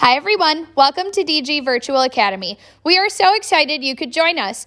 Hi everyone, welcome to DG Virtual Academy. We are so excited you could join us.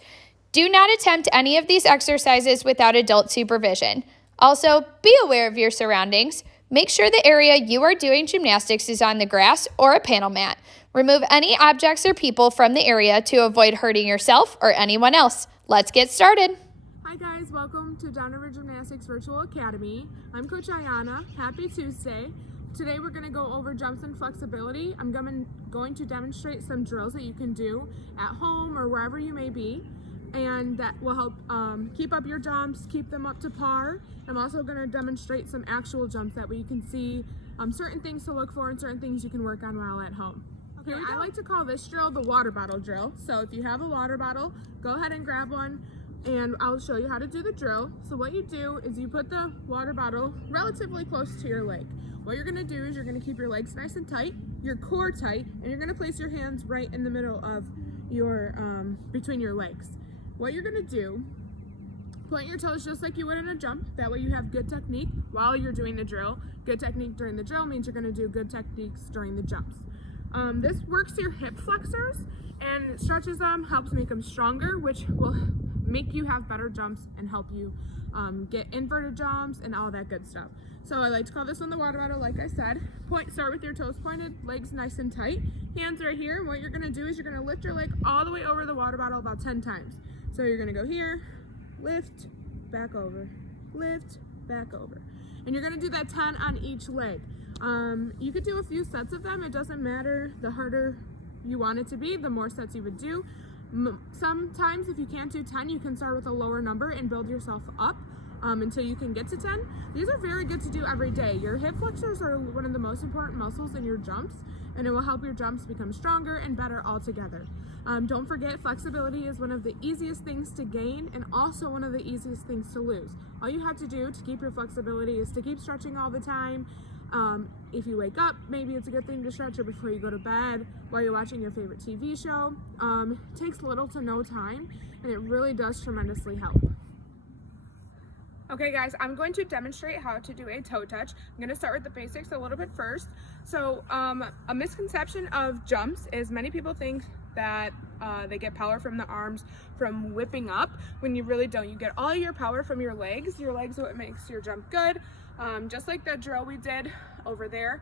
Do not attempt any of these exercises without adult supervision. Also, be aware of your surroundings. Make sure the area you are doing gymnastics is on the grass or a panel mat. Remove any objects or people from the area to avoid hurting yourself or anyone else. Let's get started. Hi guys, welcome to Downriver Gymnastics Virtual Academy. I'm Coach Iyana. Happy Tuesday. Today we're going to go over jumps and flexibility. I'm going to demonstrate some drills that you can do at home or wherever you may be, and that will help keep up your jumps, keep them up to par. I'm also going to demonstrate some actual jumps that way you can see certain things to look for and certain things you can work on while at home. Okay, I like to call this drill the water bottle drill. So if you have a water bottle, go ahead and grab one and I'll show you how to do the drill. So what you do is you put the water bottle relatively close to your leg. What you're gonna do is you're gonna keep your legs nice and tight, your core tight, and you're gonna place your hands right in the middle of your, between your legs. What you're gonna do, point your toes just like you would in a jump. That way you have good technique while you're doing the drill. Good technique during the drill means you're gonna do good techniques during the jumps. This works your hip flexors and stretches them, helps make them stronger, which will make you have better jumps and help you get inverted jumps and all that good stuff. So I like to call this one the water bottle, like I said. Start with your toes pointed, legs nice and tight, hands right here. And what you're gonna do is you're gonna lift your leg all the way over the water bottle about 10 times. So you're gonna go here, lift, back over, lift, back over. And you're gonna do that 10 on each leg. You could do a few sets of them. It doesn't matter. The harder you want it to be, the more sets you would do. Sometimes if you can't do 10, you can start with a lower number and build yourself up until you can get to 10. These are very good to do every day. Your hip flexors are one of the most important muscles in your jumps, and it will help your jumps become stronger and better altogether. Don't forget, flexibility is one of the easiest things to gain and also one of the easiest things to lose. All you have to do to keep your flexibility is to keep stretching all the time. If you wake up, maybe it's a good thing to stretch it before you go to bed, while you're watching your favorite TV show. It takes little to no time, and it really does tremendously help. Okay guys, I'm going to demonstrate how to do a toe touch. I'm going to start with the basics a little bit first. So a misconception of jumps is many people think that they get power from the arms from whipping up, when you really don't. You get all your power from your legs. Your legs are what makes your jump good. Just like that drill we did over there,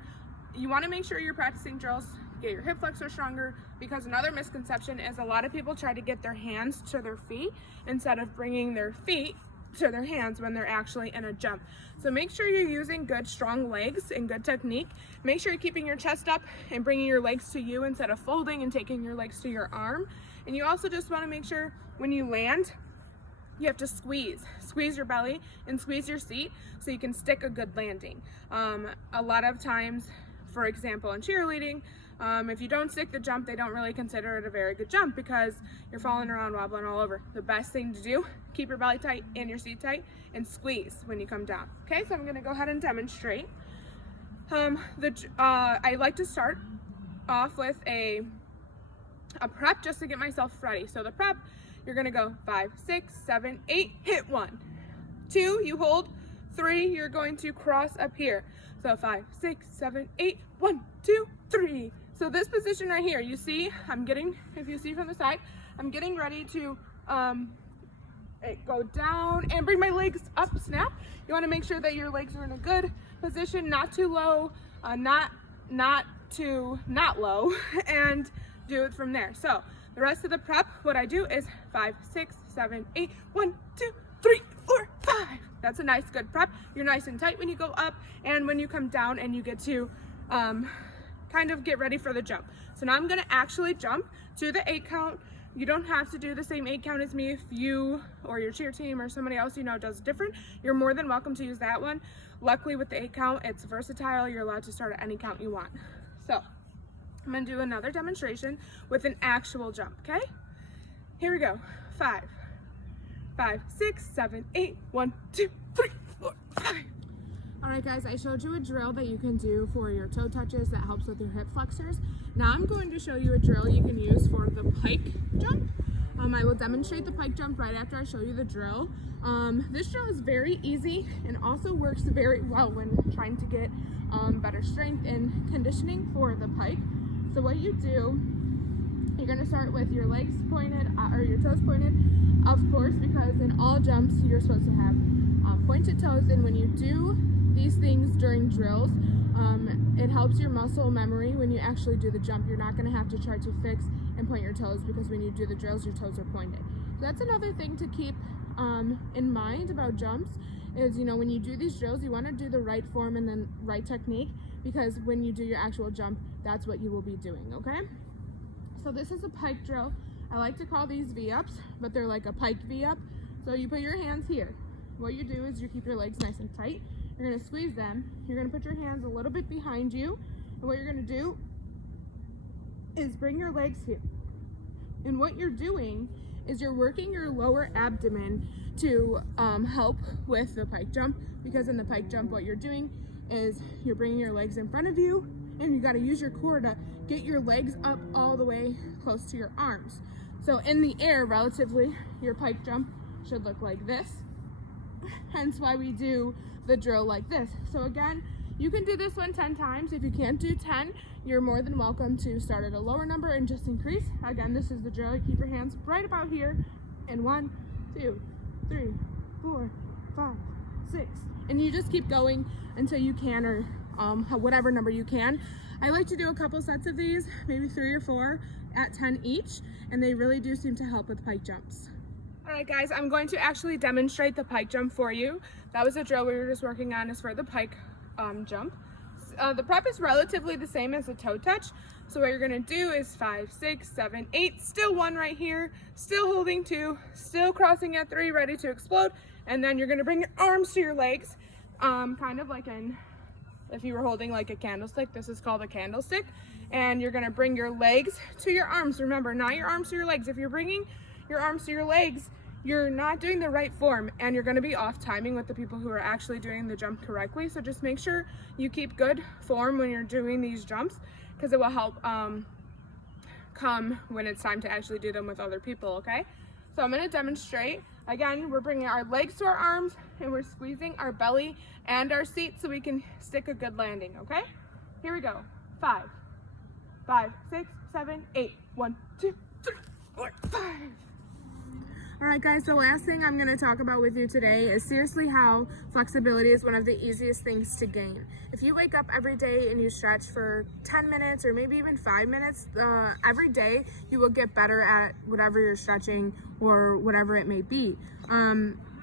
you want to make sure you're practicing drills, get your hip flexors stronger, because another misconception is a lot of people try to get their hands to their feet instead of bringing their feet to their hands when they're actually in a jump. So make sure you're using good strong legs and good technique. Make sure you're keeping your chest up and bringing your legs to you instead of folding and taking your legs to your arm. And you also just want to make sure when you land, you have to squeeze your belly and squeeze your seat so you can stick a good landing. A lot of times, for example, in cheerleading, if you don't stick the jump, they don't really consider it a very good jump because you're falling around, wobbling all over. The best thing to do, keep your belly tight and your seat tight and squeeze when you come down. Okay, so I'm gonna go ahead and demonstrate. I like to start off with a prep just to get myself ready. So the prep, you're gonna go 5, 6, 7, 8, hit 1, 2, you hold, 3, you're going to cross up here. So 5, 6, 7, 8, 1, 2, 3. So this position right here, you see, if you see from the side, I'm getting ready to go down and bring my legs up, snap. You wanna make sure that your legs are in a good position, not too low, not low, and do it from there. So the rest of the prep, what I do is 5, 6, 7, 8, 1, 2, 3, 4, 5. That's a nice good prep. You're nice and tight when you go up and when you come down, and you get to kind of get ready for the jump. So now I'm gonna actually jump to the 8 count. You don't have to do the same 8 count as me. If you or your cheer team or somebody else you know does different, you're more than welcome to use that one. Luckily with the 8 count, it's versatile. You're allowed to start at any count you want. So I'm gonna do another demonstration with an actual jump, okay? Here we go. 5, 5, 6, 7, 8, 1, 2, 3, 4, 5. All right guys, I showed you a drill that you can do for your toe touches that helps with your hip flexors. Now I'm going to show you a drill you can use for the pike jump. I will demonstrate the pike jump right after I show you the drill. This drill is very easy and also works very well when trying to get better strength and conditioning for the pike. So what you do, you're going to start with your legs pointed, or your toes pointed, of course, because in all jumps you're supposed to have pointed toes. And when you do these things during drills, it helps your muscle memory. When you actually do the jump, you're not going to have to try to fix and point your toes, because when you do the drills, your toes are pointed. So that's another thing to keep in mind about jumps is, you know, when you do these drills, you want to do the right form and then right technique, because when you do your actual jump, that's what you will be doing, okay? So this is a pike drill. I like to call these V-ups, but they're like a pike V-up. So you put your hands here. What you do is you keep your legs nice and tight. You're going to squeeze them. You're going to put your hands a little bit behind you. And what you're going to do is bring your legs here. And what you're doing is you're working your lower abdomen to help with the pike jump, because in the pike jump, what you're doing is you're bringing your legs in front of you, and you got to use your core to get your legs up all the way close to your arms. So in the air, relatively, your pike jump should look like this. Hence why we do the drill like this. So again, you can do this one 10 times. If you can't do 10, you're more than welcome to start at a lower number and just increase. Again, this is the drill. You keep your hands right about here. And 1, 2, 3, 4, 5, 6. And you just keep going until you can, or whatever number you can. I like to do a couple sets of these, maybe 3 or 4 at 10 each. And they really do seem to help with pike jumps. All right, guys, I'm going to actually demonstrate the pike jump for you. That was a drill we were just working on, is for the pike jump. The prep is relatively the same as the toe touch. So what you're gonna do is 5, 6, 7, 8, still 1 right here, still holding 2, still crossing at 3, ready to explode. And then you're gonna bring your arms to your legs, kind of like if you were holding like a candlestick. This is called a candlestick. And you're gonna bring your legs to your arms. Remember, not your arms to your legs. If you're bringing your arms to your legs, you're not doing the right form, and you're going to be off timing with the people who are actually doing the jump correctly. So just make sure you keep good form when you're doing these jumps, because it will help come when it's time to actually do them with other people, okay? So I'm going to demonstrate. Again, we're bringing our legs to our arms, and we're squeezing our belly and our seat so we can stick a good landing, okay? Here we go. 5, 6, 7, 8. 1, 2, 3, 4, 5. All right, guys, the last thing I'm going to talk about with you today is seriously how flexibility is one of the easiest things to gain. If you wake up every day and you stretch for 10 minutes or maybe even 5 minutes, every day you will get better at whatever you're stretching or whatever it may be.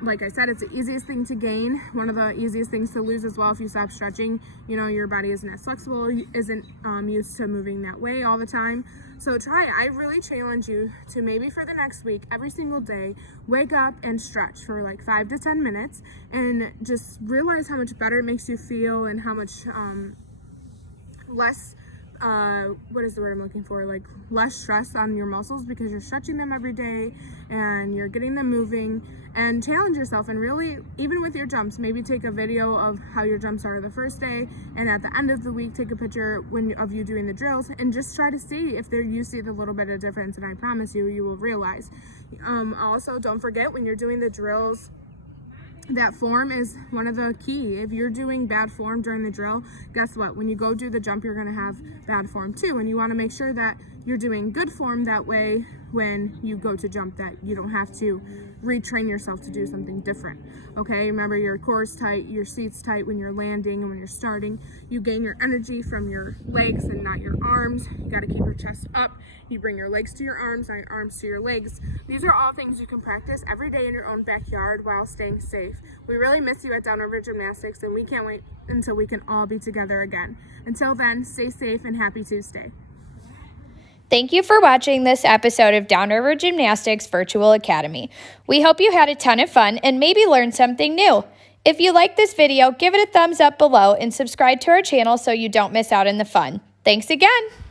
Like I said, it's the easiest thing to gain, one of the easiest things to lose as well. If you stop stretching, you know, your body isn't as flexible, isn't used to moving that way all the time. So try it. I really challenge you to, maybe for the next week, every single day, wake up and stretch for like 5 to 10 minutes, and just realize how much better it makes you feel, and how much less what is the word I'm looking for? Like less stress on your muscles, because you're stretching them every day and you're getting them moving. And challenge yourself, and really, even with your jumps, maybe take a video of how your jumps are the first day, and at the end of the week take a picture of you doing the drills, and just try to see if you see the little bit of difference, and I promise you will realize. Also, don't forget, when you're doing the drills, that form is one of the key. If you're doing bad form during the drill, guess what? When you go do the jump, you're going to have bad form too. And you want to make sure that you're doing good form, that way when you go to jump, that you don't have to retrain yourself to do something different. Okay, remember, your core is tight, your seat's tight when you're landing and when you're starting. You gain your energy from your legs and not your arms. You got to keep your chest up. You bring your legs to your arms, not your arms to your legs. These are all things you can practice every day in your own backyard while staying safe. We really miss you at Downriver Gymnastics, and we can't wait until we can all be together again. Until then, stay safe and happy Tuesday. Thank you for watching this episode of Downriver Gymnastics Virtual Academy. We hope you had a ton of fun and maybe learned something new. If you like this video, give it a thumbs up below and subscribe to our channel so you don't miss out on the fun. Thanks again.